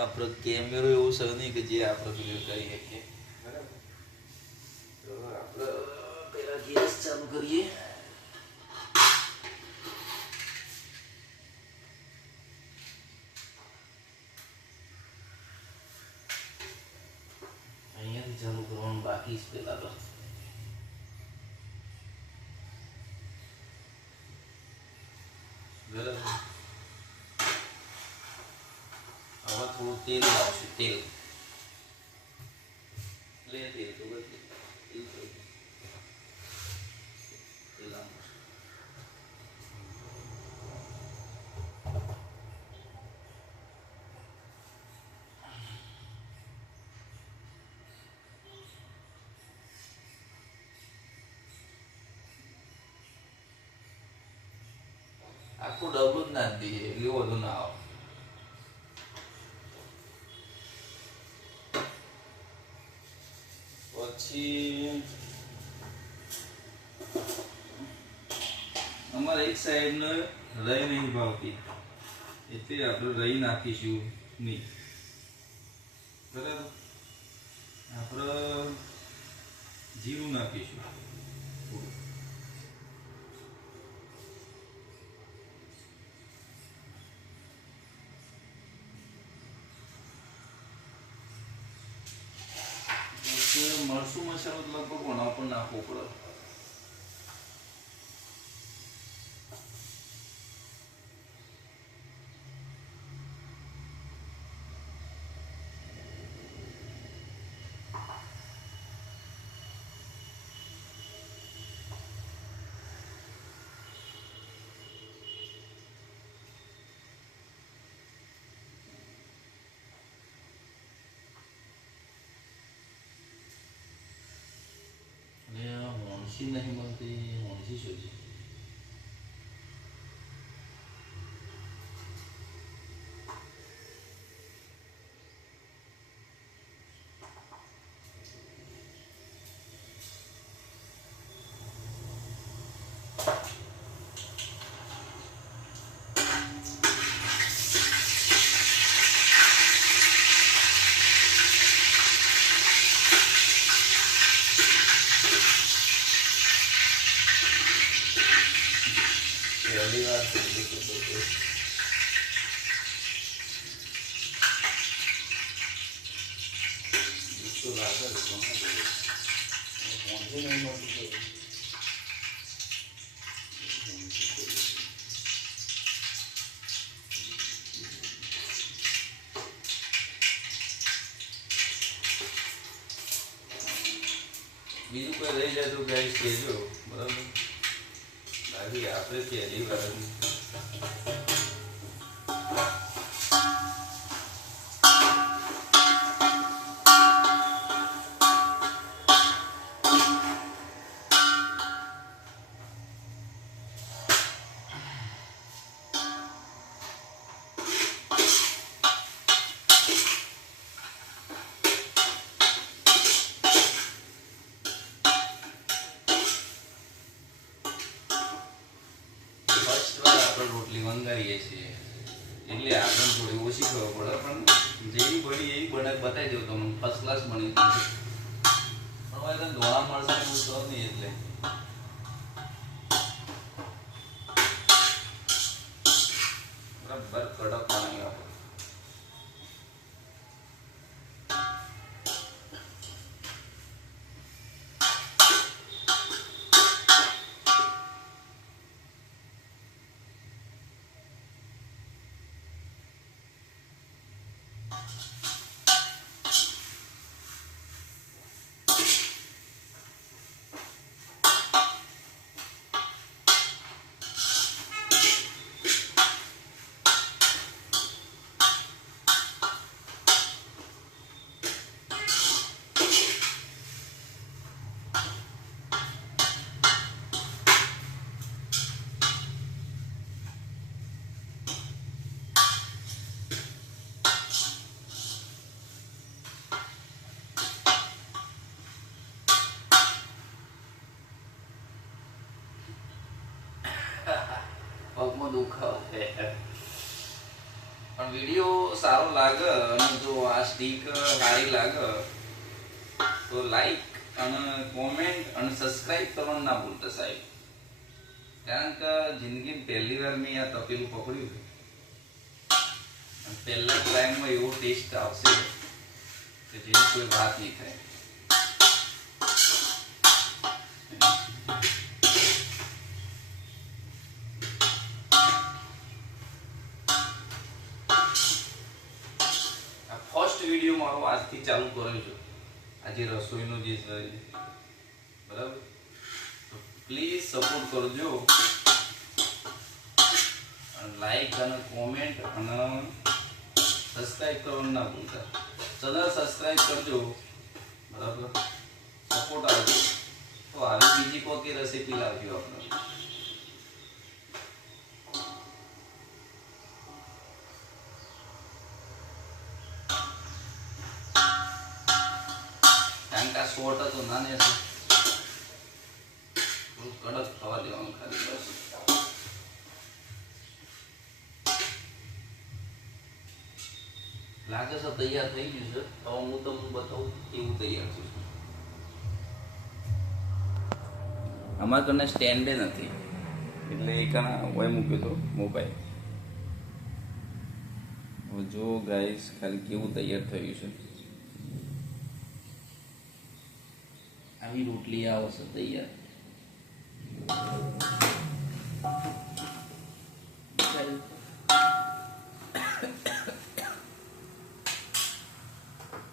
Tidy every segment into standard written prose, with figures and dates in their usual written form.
આપણે કેમેરો એવું છે નહીં કે જે આપણે પેલું કરી શકીએ. બરાબર. તો આપણે પેલા ગેસ ચાલુ કરીએ. અહીંયાથી ચાલુ કરવાનું બાકી છે પેલા તો. બરાબર. હવે થોડું તેલ લાવશું. તેલ લે તેલ તો બધી તેલ તો તેલ આમાં આખું ડબલું જ નાખી દઈએ એટલે વધુ ના આવે. પછી અમારે એક સાઈડ ને રહી નહીં ભાવતી એટલે આપણે રહી નાખીશું નહીં. બરાબર. આપણે જીરું નાખીશું થોડું. મરચું મસાલો લગભગ કોના પણ નાખવો પડે. મોણસી નહીં મળતી. મોણસી શું છે? પહેલી વાર તો લાગે નહીં મળતું. બીજું કોઈ રહી જાય તો ગાઈસ કહેજો. બરાબર. બાકી આપણે પહેલી વાર રોટલી મંગાવીએ છીએ એટલે આપણને થોડી ઓછી ખબર પડે. પણ જેવી બની એવી બતાવી દઉં તમને. ફર્સ્ટ ક્લાસ બની પણ હવે ધોળા મળશે એવું તો નહીં એટલે બરાબર કડક બનાવી આપણે. પગમાં દુખાવો છે પણ પણ વિડીયો સારો લાગે અને જો આ સ્ટીક સારી લાગે તો લાઈક અને કોમેન્ટ અને સબસ્ક્રાઇબ કરવાનું ના ભૂલતા સાહેબ, કારણ કે જિંદગી પહેલી વાર મેં આ તપેલું પકડ્યું અને પહેલા ટ્રાયમાં એવો ટેસ્ટ આવશે કે જેની કોઈ વાત નહીં થાય. ફર્સ્ટ વિડીયો મારો આજથી ચાલુ કર્યો છે, આજે રસોઈનો જે છે બરાબર, તો પ્લીઝ સપોર્ટ કરજો, લાઈક અને કોમેન્ટ અને સબસ્ક્રાઇબ કરવાનું ના ભૂલતા. ચેનલ સબસ્ક્રાઇબ કરજો બરાબર, સપોર્ટ આવજો તો આવી બીજી કોઈ રેસીપી લાવજો આપણે. કારણ કે આ શોર્ટ હતો ના ને થોડું કડક થવા દેવાનું ખાલી બસ. લાગે છે તૈયાર થઈ ગયું છે, તો હું તમને બતાવું કેવું તૈયાર છે. અમારા ઘરના સ્ટેન્ડે નથી એટલે એક ઓય મૂક્યો તો મોબાઈલ. હવે જો ગાઈસ ખાલી કેવું તૈયાર થયું છે. આવી રોટલી આવશે તૈયાર.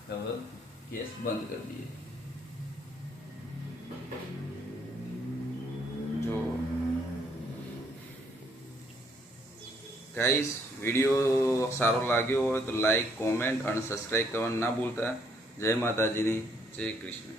હવે ગેસ બંધ કરી દઈએ. જો ગાઈસ વિડીયો સારો લાગ્યો હોય તો લાઈક કોમેન્ટ અને સબસ્ક્રાઇબ કરવાનું ના ભૂલતા. જય માતાજીની, જય કૃષ્ણ.